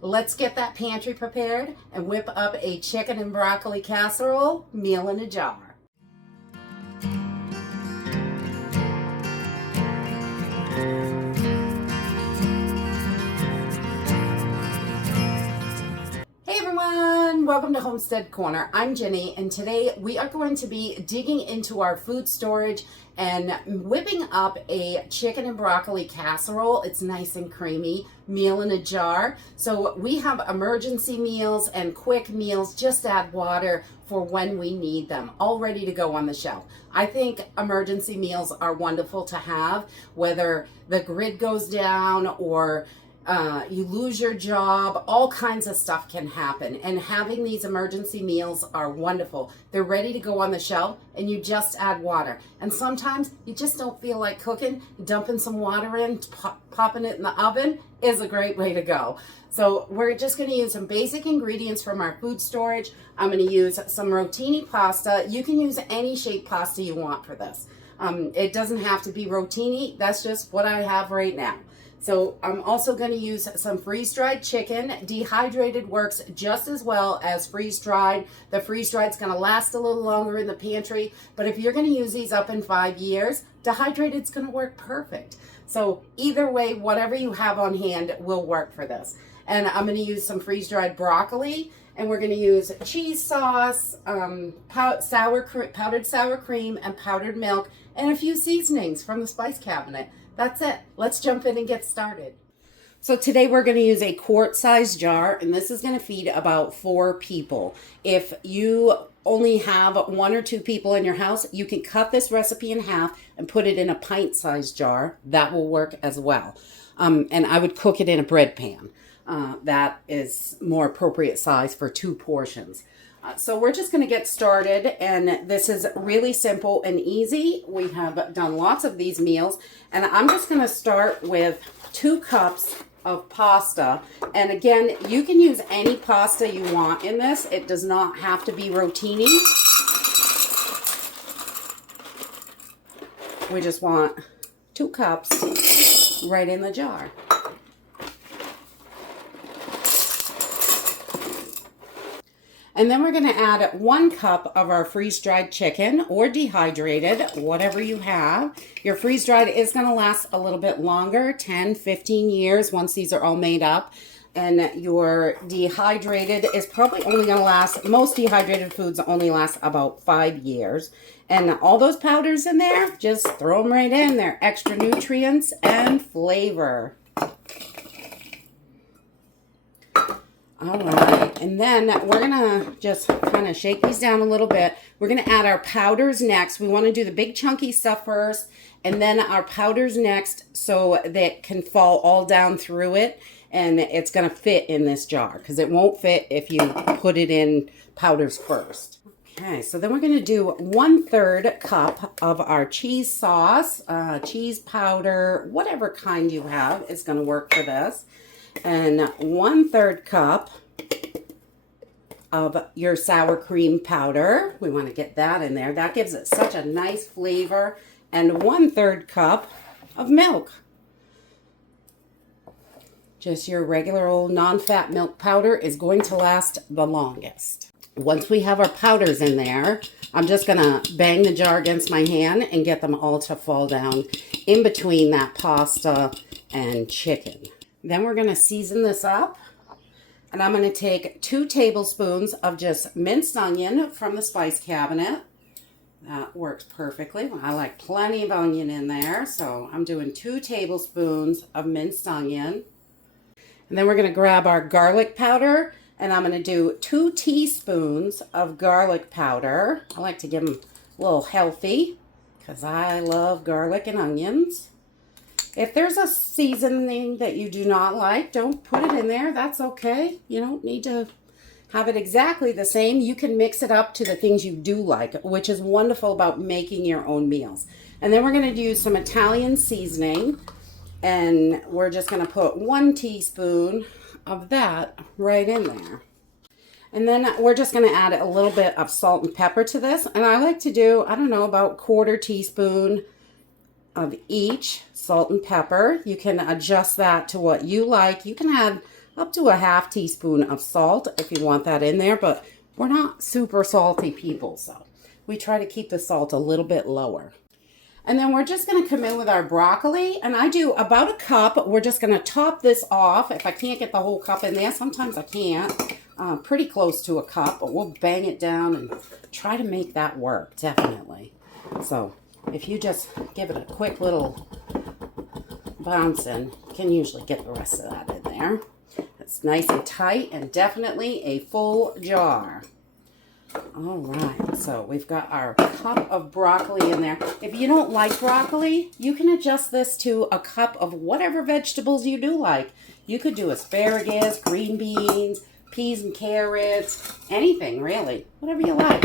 Let's get that pantry prepared and whip up a chicken and broccoli casserole meal in a jar. Hey everyone, welcome to Homestead Corner. I'm Jenny, and today we are going to be digging into our food storage and whipping up a chicken and broccoli casserole. It's nice and creamy, meal in a jar. So we have emergency meals and quick meals, just add water for when we need them, all ready to go on the shelf. I think emergency meals are wonderful to have, whether the grid goes down or you lose your job, all kinds of stuff can happen. And having these emergency meals are wonderful. They're ready to go on the shelf and you just add water. And sometimes you just don't feel like cooking. Dumping some water in, popping it in the oven is a great way to go. So we're just going to use some basic ingredients from our food storage. I'm going to use some rotini pasta. You can use any shaped pasta you want for this. It doesn't have to be rotini. That's just what I have right now. So I'm also going to use some freeze-dried chicken. Dehydrated works just as well as freeze-dried. The freeze-dried is going to last a little longer in the pantry, but if you're going to use these up in 5 years, dehydrated is going to work perfect. So either way, whatever you have on hand will work for this. And I'm going to use some freeze-dried broccoli, and we're going to use cheese sauce, powdered sour cream, and powdered milk, and a few seasonings from the spice cabinet. That's it. Let's jump in and get started. So today we're going to use a quart-sized jar, and this is going to feed about 4 people. If you only have 1 or 2 people in your house, you can cut this recipe in half and put it in a pint-sized jar. That will work as well. And I would cook it in a bread pan. That is more appropriate size for 2 portions. So we're just going to get started, and this is really simple and easy. We have done lots of these meals, and I'm just going to start with 2 cups of pasta. And again, you can use any pasta you want in this. It does not have to be rotini. We just want 2 cups right in the jar. And then we're going to add 1 cup of our freeze-dried chicken or dehydrated, whatever you have. Your freeze-dried is going to last a little bit longer, 10, 15 years once these are all made up. And your dehydrated is probably only going to last, most dehydrated foods only last about 5 years. And all those powders in there, just throw them right in. They're extra nutrients and flavor. All right, and then we're going to just kind of shake these down a little bit. We're going to add our powders next. We want to do the big chunky stuff first, and then our powders next so that can fall all down through it, and it's going to fit in this jar because it won't fit if you put it in powders first. Okay, so then we're going to do 1/3 cup of our cheese sauce, cheese powder, whatever kind you have is going to work for this. And 1/3 cup of your sour cream powder. We want to get that in there. That gives it such a nice flavor. And 1/3 cup of milk. Just your regular old non-fat milk powder is going to last the longest. Once we have our powders in there, I'm just going to bang the jar against my hand and get them all to fall down in between that pasta and chicken. Then we're going to season this up, and I'm going to take 2 tablespoons of just minced onion from the spice cabinet. That works perfectly. I like plenty of onion in there, so I'm doing 2 tablespoons of minced onion. And then we're going to grab our garlic powder, and I'm going to do 2 teaspoons of garlic powder. I like to give them a little healthy because I love garlic and onions. If there's a seasoning that you do not like, don't put it in there. That's okay. You don't need to have it exactly the same. You can mix it up to the things you do like, which is wonderful about making your own meals. And then we're going to use some Italian seasoning, and we're just going to put 1 teaspoon of that right in there. And then we're just going to add a little bit of salt and pepper to this. And I like to do, I don't know, about 1/4 teaspoon of each salt and pepper. You can adjust that to what you like. You can add up to a half teaspoon of salt if you want that in there, but we're not super salty people, so we try to keep the salt a little bit lower. And then we're just going to come in with our broccoli, and I do about a cup. We're just going to top this off. If I can't get the whole cup in there, sometimes I can't. Pretty close to a cup, but we'll bang it down and try to make that work, definitely. So if you just give it a quick little bounce in, you can usually get the rest of that in there. It's nice and tight and definitely a full jar. All right, so we've got our cup of broccoli in there. If you don't like broccoli, you can adjust this to a cup of whatever vegetables you do like. You could do asparagus, green beans, peas and carrots, anything really, whatever you like.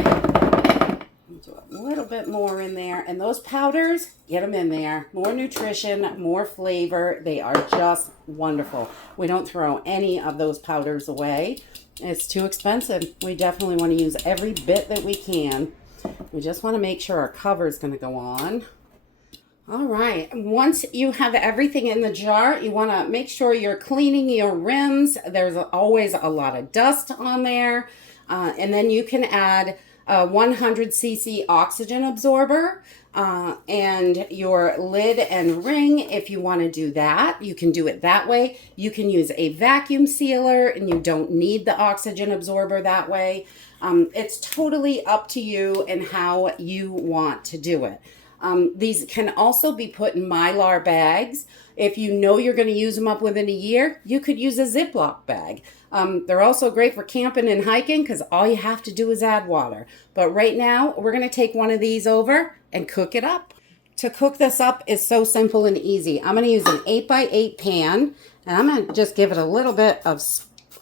Do a little bit more in there, and those powders, get them in there. More nutrition, more flavor. They are just wonderful. We don't throw any of those powders away. It's too expensive. We definitely want to use every bit that we can. We just want to make sure our cover is going to go on. All right, once you have everything in the jar, you want to make sure you're cleaning your rims. There's always a lot of dust on there. And then you can add a 100cc oxygen absorber and your lid and ring. If you want to do that, you can do it that way. You can use a vacuum sealer and you don't need the oxygen absorber that way. It's totally up to you and how you want to do it. These can also be put in Mylar bags. If you know you're going to use them up within a year, you could use a Ziploc bag. They're also great for camping and hiking because all you have to do is add water. But right now, we're going to take one of these over and cook it up. To cook this up is so simple and easy. I'm going to use an 8x8 pan, and I'm going to just give it a little bit of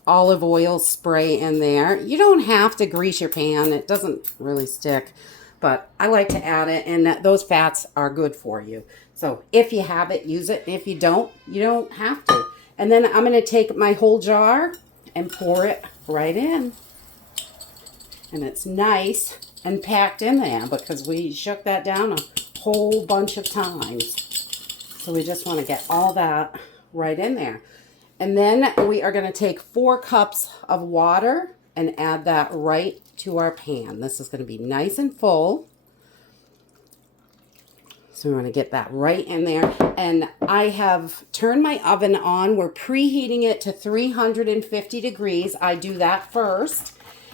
olive oil spray in there. You don't have to grease your pan. It doesn't really stick, but I like to add it, and those fats are good for you. So if you have it, use it. If you don't have to. And then I'm going to take my whole jar and pour it right in. And it's nice and packed in there because we shook that down a whole bunch of times. So we just want to get all that right in there. And then we are going to take 4 cups of water and add that right to our pan. This is going to be nice and full. So we want to get that right in there. And I have turned my oven on. We're preheating it to 350 degrees. I do that first.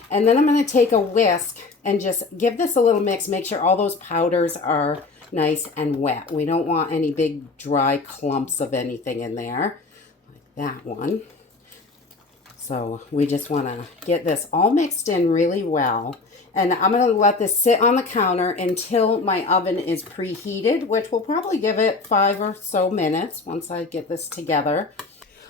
And then I'm going to take a whisk and just give this a little mix. Make sure all those powders are nice and wet. We don't want any big dry clumps of anything in there. Like that one. So we just want to get this all mixed in really well. And I'm going to let this sit on the counter until my oven is preheated, which will probably give it 5 or so minutes once I get this together.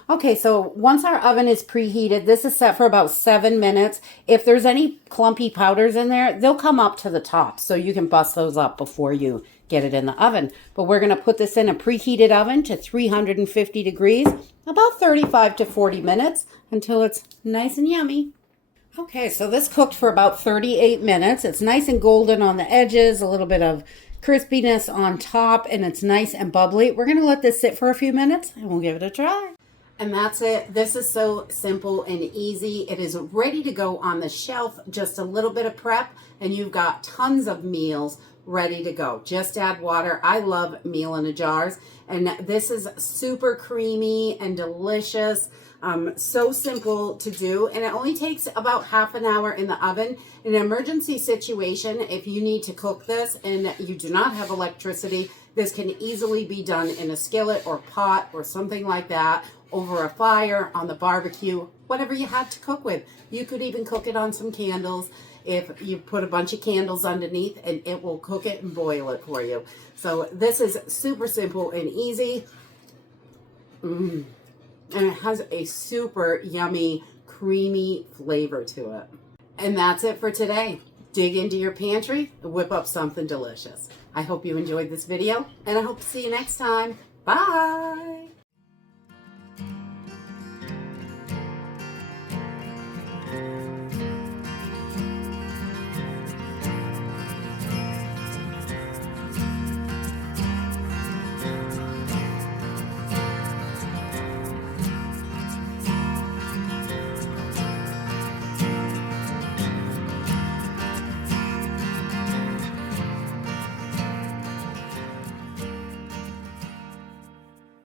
Okay, so once our oven is preheated, this is set for about 7 minutes. If there's any clumpy powders in there, they'll come up to the top, so you can bust those up before you get it in the oven. But we're going to put this in a preheated oven to 350 degrees, about 35 to 40 minutes until it's nice and yummy. Okay, so this cooked for about 38 minutes. It's nice and golden on the edges, a little bit of crispiness on top, and it's nice and bubbly. We're going to let this sit for a few minutes, and we'll give it a try. And that's it. This is so simple and easy. It is ready to go on the shelf. Just a little bit of prep, and you've got tons of meals ready to go. Just add water. I love meal in a jars, and this is super creamy and delicious. So simple to do, and it only takes about half an hour in the oven. In an emergency situation, if you need to cook this and you do not have electricity, this can easily be done in a skillet or pot or something like that, over a fire, on the barbecue, whatever you had to cook with. You could even cook it on some candles if you put a bunch of candles underneath, and it will cook it and boil it for you. So this is super simple and easy. And it has a super yummy, creamy flavor to it. And that's it for today. Dig into your pantry and whip up something delicious. I hope you enjoyed this video, and I hope to see you next time. Bye!